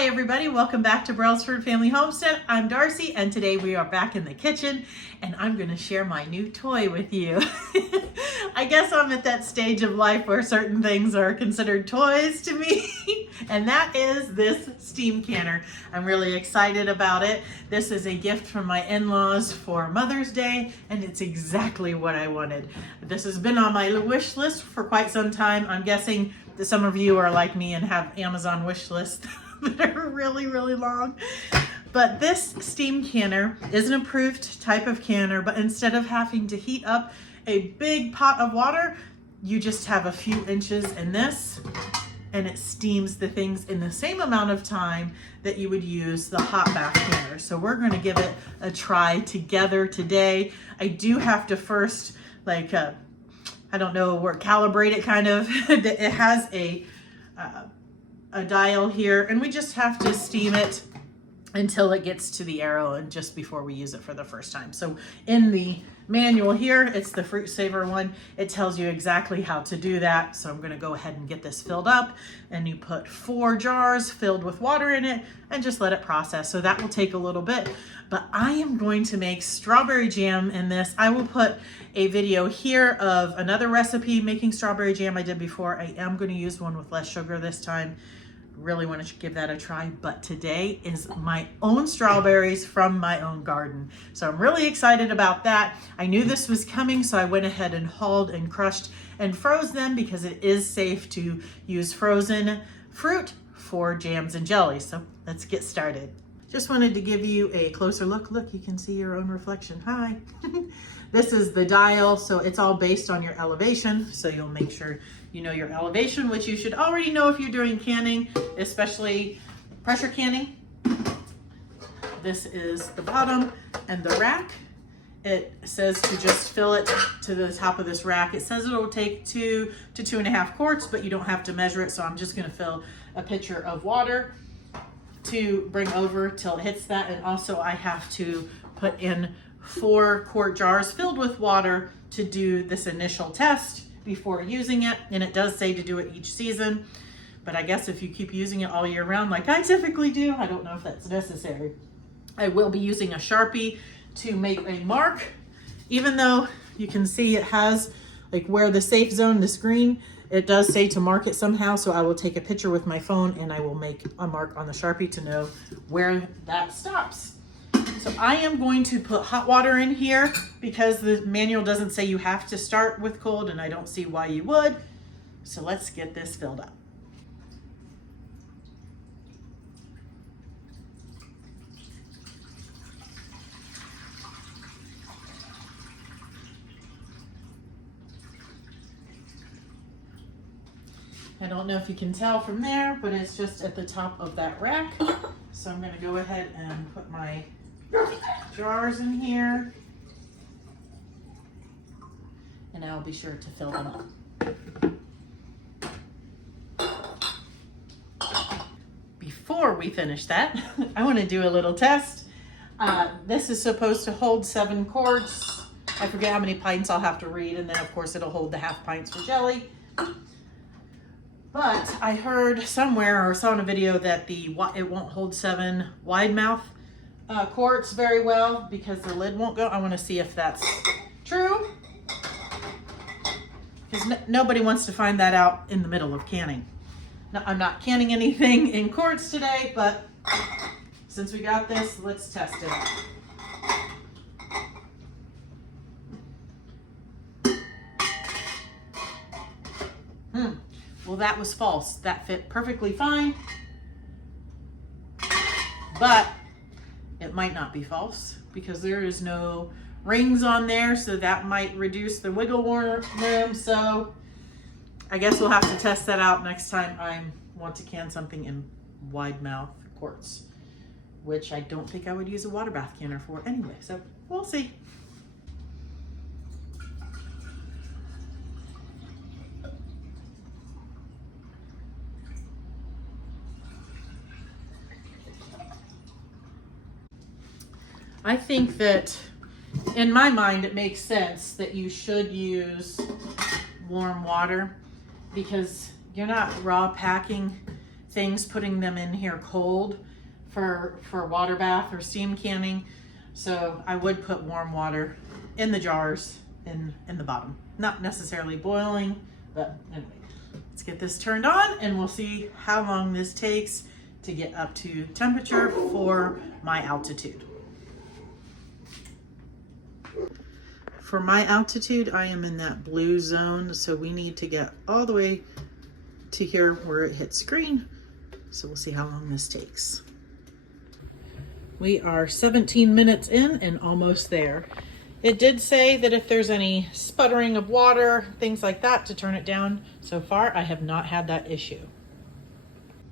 Hi everybody, welcome back to Brelsford Family Homestead. I'm Darcy and today we are back in the kitchen and I'm going to share my new toy with you. I guess I'm at that stage of life where certain things are considered toys to me and that is this steam canner. I'm really excited about it. This is a gift from my in-laws for Mother's Day and it's exactly what I wanted. This has been on my wish list for quite some time. I'm guessing that some of you are like me and have Amazon wish lists that are really long. But this steam canner is an approved type of canner, but instead of having to heat up a big pot of water, you just have a few inches in this and it steams the things in the same amount of time that you would use the hot bath canner. So we're going to give it a try together today. I do have to first I don't know, where calibrate it kind of. It has a dial here and we just have to steam it until it gets to the arrow and just before we use it for the first time. So in the manual here, it's the Fruit Saver one. It tells you exactly how to do that. So I'm going to go ahead and get this filled up and you put 4 jars filled with water in it and just let it process. So that will take a little bit, but I am going to make strawberry jam in this. I will put a video here of another recipe making strawberry jam I did before. I am going to use one with less sugar this time. Really want to give that a try, but today is my own strawberries from my own garden. So I'm really excited about that. I knew this was coming, so I went ahead and hauled and crushed and froze them because it is safe to use frozen fruit for jams and jellies. So let's get started. Just wanted to give you a closer look. Look, you can see your own reflection. Hi. This is the dial, so it's all based on your elevation. So you'll make sure you know your elevation, which you should already know if you're doing canning, especially pressure canning. This is the bottom and the rack. It says to just fill it to the top of this rack. It says it'll take 2 to 2.5 quarts, but you don't have to measure it. So I'm just gonna fill a pitcher of water to bring over till it hits that. And also I have to put in 4 quart jars filled with water to do this initial test before using it. And it does say to do it each season, but I guess if you keep using it all year round like I typically do, I don't know if that's necessary. I will be using a Sharpie to make a mark, even though you can see it has like where the safe zone, this green, it does say to mark it somehow. So I will take a picture with my phone and I will make a mark on the Sharpie to know where that stops. So I am going to put hot water in here because the manual doesn't say you have to start with cold and I don't see why you would. So let's get this filled up. I don't know if you can tell from there, but it's just at the top of that rack. So I'm going to go ahead and put my jars in here and I'll be sure to fill them up. Before we finish that, I want to do a little test. This is supposed to hold 7 quarts. I forget how many pints I'll have to read, and then of course it'll hold the half pints for jelly. But I heard somewhere or saw in a video that it won't hold 7 wide mouth quarts very well because the lid won't go. I want to see if that's true because nobody wants to find that out in the middle of canning. Now, I'm not canning anything in quarts today, but since we got this, let's test it. Well, that was false. That fit perfectly fine, but it might not be false because there is no rings on there, so that might reduce the wiggle room. So I guess we'll have to test that out next time I want to can something in wide mouth quarts, which I don't think I would use a water bath canner for anyway. So we'll see. I think that in my mind, it makes sense that you should use warm water because you're not raw packing things, putting them in here cold for water bath or steam canning. So I would put warm water in the jars in the bottom. Not necessarily boiling, but anyway. Let's get this turned on and we'll see how long this takes to get up to temperature for my altitude. For my altitude, I am in that blue zone, so we need to get all the way to here where it hits green. So we'll see how long this takes. We are 17 minutes in and almost there. It did say that if there's any sputtering of water, things like that, to turn it down. So far, I have not had that issue.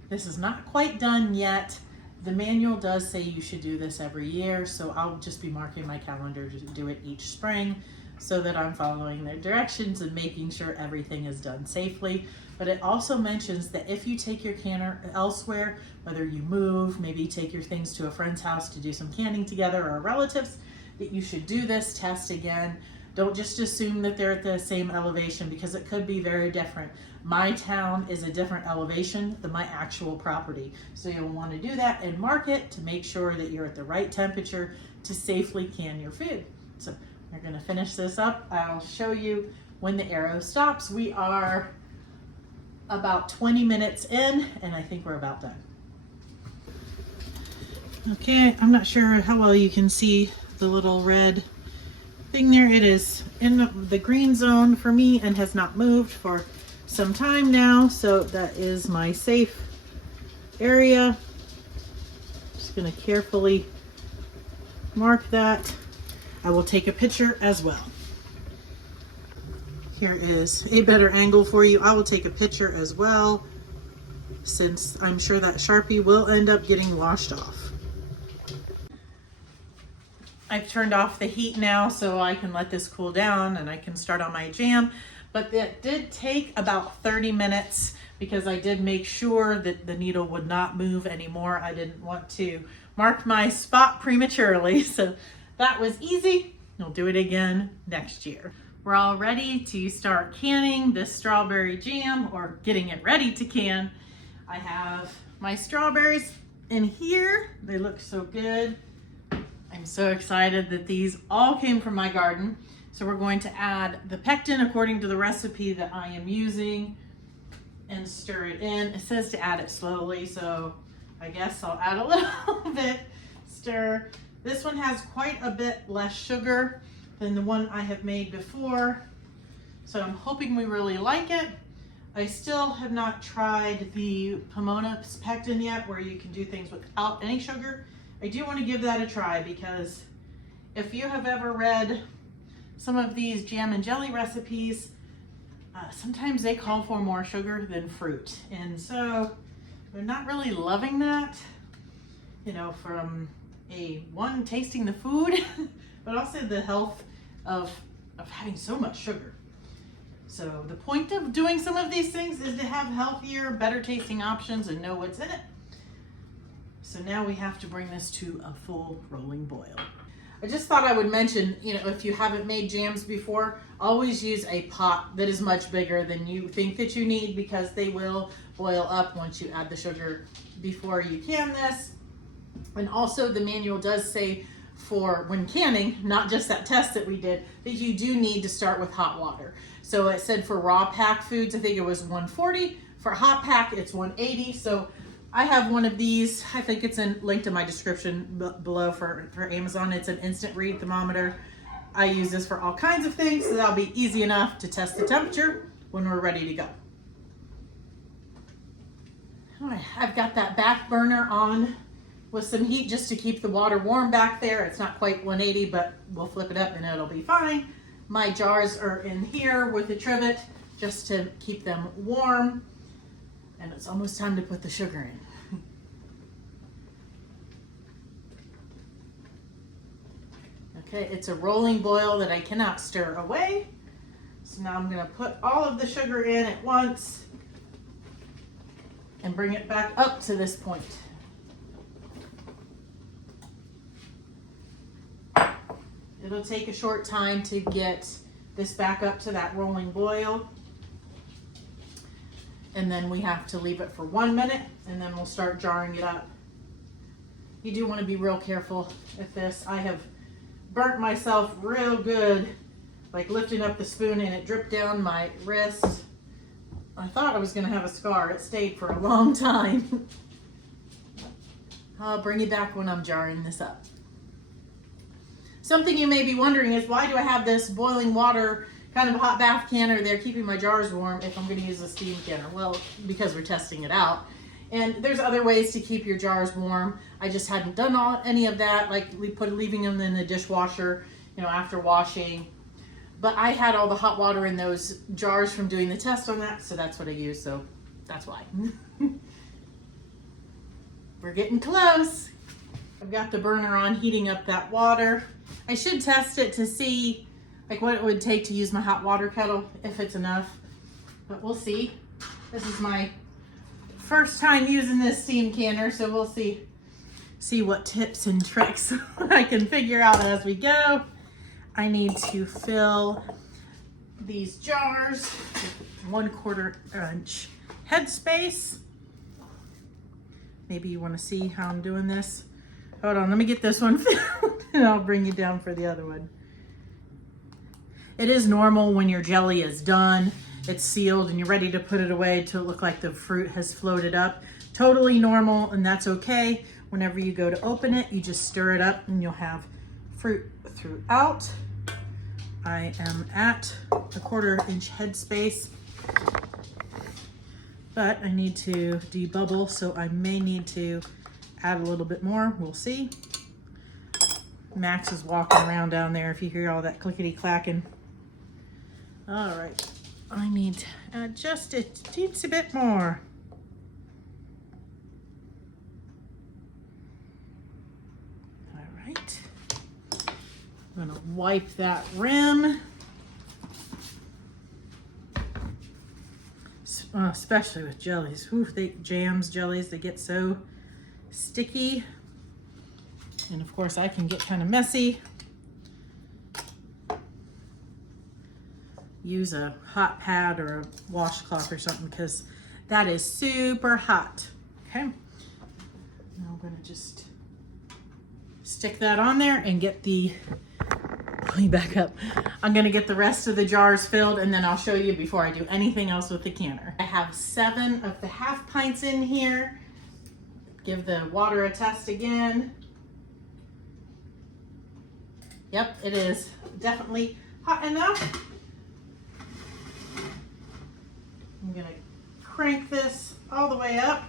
This is not quite done yet. The manual does say you should do this every year, so I'll just be marking my calendar to do it each spring so that I'm following their directions and making sure everything is done safely. But it also mentions that if you take your canner elsewhere, whether you move, maybe take your things to a friend's house to do some canning together or relatives, that you should do this test again. Don't just assume that they're at the same elevation because it could be very different. My town is a different elevation than my actual property. So you'll want to do that and mark it to make sure that you're at the right temperature to safely can your food. So we're going to finish this up. I'll show you when the arrow stops. We are about 20 minutes in and I think we're about done. Okay, I'm not sure how well you can see the little red thing there. It is in the green zone for me and has not moved for some time now, so that is my safe area. Just going to carefully mark that. I will take a picture as well. Here is a better angle for you. I will take a picture as well, since I'm sure that Sharpie will end up getting washed off. I've turned off the heat now so I can let this cool down and I can start on my jam. But that did take about 30 minutes because I did make sure that the needle would not move anymore. I didn't want to mark my spot prematurely. So that was easy. We'll do it again next year. We're all ready to start canning this strawberry jam, or getting it ready to can. I have my strawberries in here. They look so good. I'm so excited that these all came from my garden. So we're going to add the pectin according to the recipe that I am using and stir it in. It says to add it slowly, so I guess I'll add a little bit. Stir. This one has quite a bit less sugar than the one I have made before, so I'm hoping we really like it. I still have not tried the Pomona pectin yet, where you can do things without any sugar. I do want to give that a try because if you have ever read some of these jam and jelly recipes, sometimes they call for more sugar than fruit. And so they're not really loving that, you know, from one, tasting the food, but also the health of having so much sugar. So the point of doing some of these things is to have healthier, better tasting options and know what's in it. So now we have to bring this to a full rolling boil. I just thought I would mention, you know, if you haven't made jams before, always use a pot that is much bigger than you think that you need, because they will boil up once you add the sugar before you can this. And also the manual does say for when canning, not just that test that we did, that you do need to start with hot water. So it said for raw pack foods, I think it was 140. For hot pack, it's 180. So I have one of these. I think it's linked in my description below for Amazon. It's an instant read thermometer. I use this for all kinds of things, so that'll be easy enough to test the temperature when we're ready to go. All right, I've got that back burner on with some heat just to keep the water warm back there. It's not quite 180, but we'll flip it up and it'll be fine. My jars are in here with the trivet just to keep them warm. And it's almost time to put the sugar in. Okay, it's a rolling boil that I cannot stir away. So now I'm going to put all of the sugar in at once and bring it back up to this point. It'll take a short time to get this back up to that rolling boil. and then we have to leave it for 1 minute, and then we'll start jarring it up. You do want to be real careful with this. I have burnt myself real good, like lifting up the spoon and it dripped down my wrist. I thought I was going to have a scar. It stayed for a long time. I'll bring you back when I'm jarring this up. Something you may be wondering is, why do I have this boiling water kind of a hot bath canner there keeping my jars warm if I'm going to use a steam canner? Well, because we're testing it out. And there's other ways to keep your jars warm. I just hadn't done any of that, like leaving them in the dishwasher, you know, after washing. But I had all the hot water in those jars from doing the test on that, so that's what I used, so that's why. We're getting close. I've got the burner on, heating up that water. I should test it to see like what it would take to use my hot water kettle, if it's enough, but we'll see. This is my first time using this steam canner, so we'll see what tips and tricks I can figure out as we go. I need to fill these jars with 1/4 inch headspace. Maybe you want to see how I'm doing this. Hold on, let me get this one filled and I'll bring you down for the other one. It is normal when your jelly is done, it's sealed and you're ready to put it away to look like the fruit has floated up. Totally normal, and that's okay. Whenever you go to open it, you just stir it up and you'll have fruit throughout. I am at a 1/4 inch headspace, but I need to debubble, so I may need to add a little bit more. We'll see. Max is walking around down there if you hear all that clickety clacking. All right, I need to add just a teensy bit more. All right, I'm gonna wipe that rim. Especially with jellies. Ooh, jellies, they get so sticky. And of course I can get kind of messy. Use a hot pad or a washcloth or something, because that is super hot. Okay, now I'm gonna just stick that on there and get the, let me back up. I'm gonna get the rest of the jars filled, and then I'll show you before I do anything else with the canner. I have 7 of the half pints in here. Give the water a test again. Yep, it is definitely hot enough. I'm gonna crank this all the way up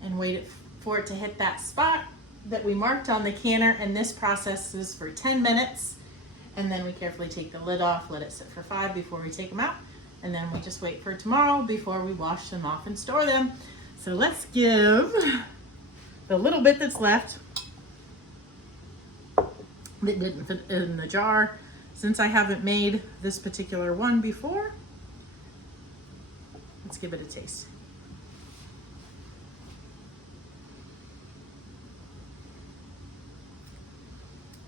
and wait for it to hit that spot that we marked on the canner, and this processes for 10 minutes, and then we carefully take the lid off, let it sit for 5 before we take them out, and then we just wait for tomorrow before we wash them off and store them. So let's give the little bit that's left that didn't fit in the jar, since I haven't made this particular one before, let's give it a taste.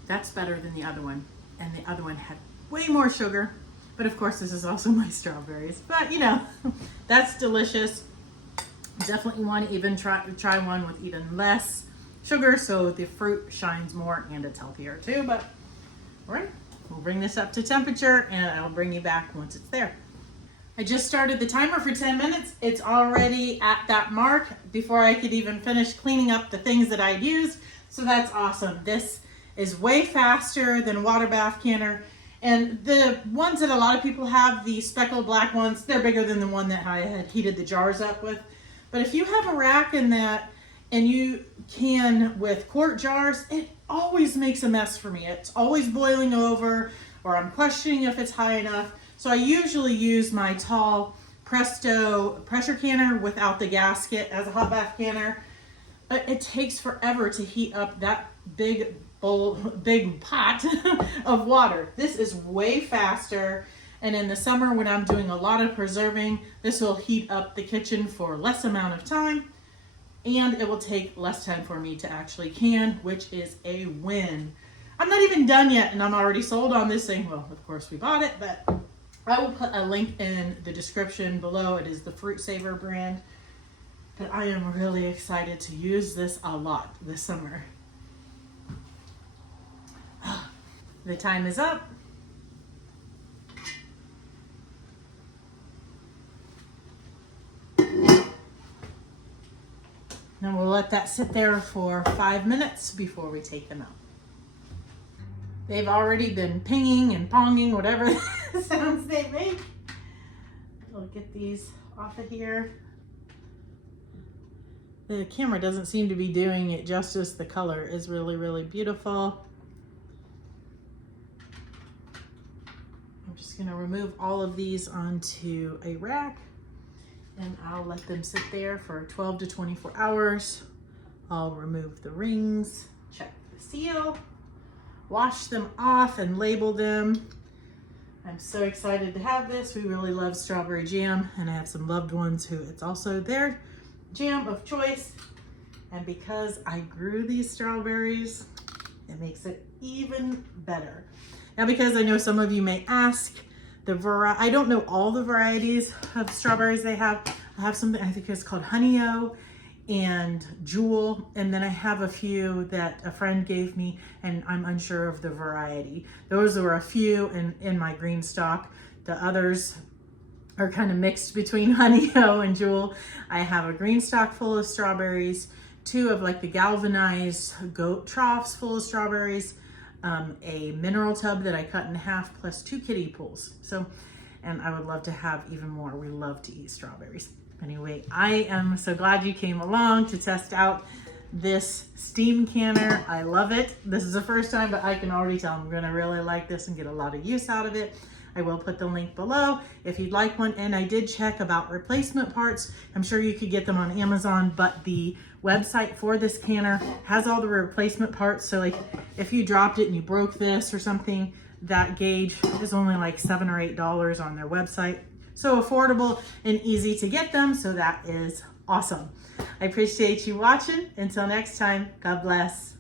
That's better than the other one, and the other one had way more sugar, but of course this is also my strawberries, but you know, that's delicious. Definitely want to even try one with even less sugar, so the fruit shines more and it's healthier too. But all right, we'll bring this up to temperature and I'll bring you back once it's there. I just started the timer for 10 minutes. It's already at that mark before I could even finish cleaning up the things that I'd used, so that's awesome. This is way faster than a water bath canner, and the ones that a lot of people have, the speckled black ones, they're bigger than the one that I had heated the jars up with. But if you have a rack in that, and you can with quart jars, it always makes a mess for me. It's always boiling over, or I'm questioning if it's high enough. So I usually use my tall Presto pressure canner without the gasket as a hot bath canner. But it takes forever to heat up that big pot of water. This is way faster. And in the summer when I'm doing a lot of preserving, this will heat up the kitchen for less amount of time, and it will take less time for me to actually can, which is a win. I'm not even done yet and I'm already sold on this thing. Well, of course we bought it, but I will put a link in the description below. It is the Fruit Saver brand. But I am really excited to use this a lot this summer. The time is up. Now we'll let that sit there for 5 minutes before we take them out. They've already been pinging and ponging, whatever sounds they make. We'll get these off of here. The camera doesn't seem to be doing it justice. The color is really, really beautiful. I'm just gonna remove all of these onto a rack, and I'll let them sit there for 12 to 24 hours. I'll remove the rings, check the seal, wash them off and label them. I'm so excited to have this. We really love strawberry jam, and I have some loved ones who it's also their jam of choice. And because I grew these strawberries, it makes it even better. Now, because I know some of you may ask, I don't know all the varieties of strawberries they have. I have something, I think it's called Honey-O and Jewel, and then I have a few that a friend gave me, and I'm unsure of the variety. Those were a few in my green stock. The others are kind of mixed between Honey-O and Jewel. I have a green stock full of strawberries, 2 of like the galvanized goat troughs full of strawberries, a mineral tub that I cut in half, plus 2 kiddie pools. So, and I would love to have even more. We love to eat strawberries. Anyway, I am so glad you came along to test out this steam canner. I love it. This is the first time, but I can already tell I'm gonna really like this and get a lot of use out of it. I will put the link below if you'd like one. And I did check about replacement parts. I'm sure you could get them on Amazon, but the website for this canner has all the replacement parts. So like if you dropped it and you broke this or something, that gauge is only like $7 or $8 on their website. So affordable and easy to get them. So that is awesome. I appreciate you watching. Until next time, God bless.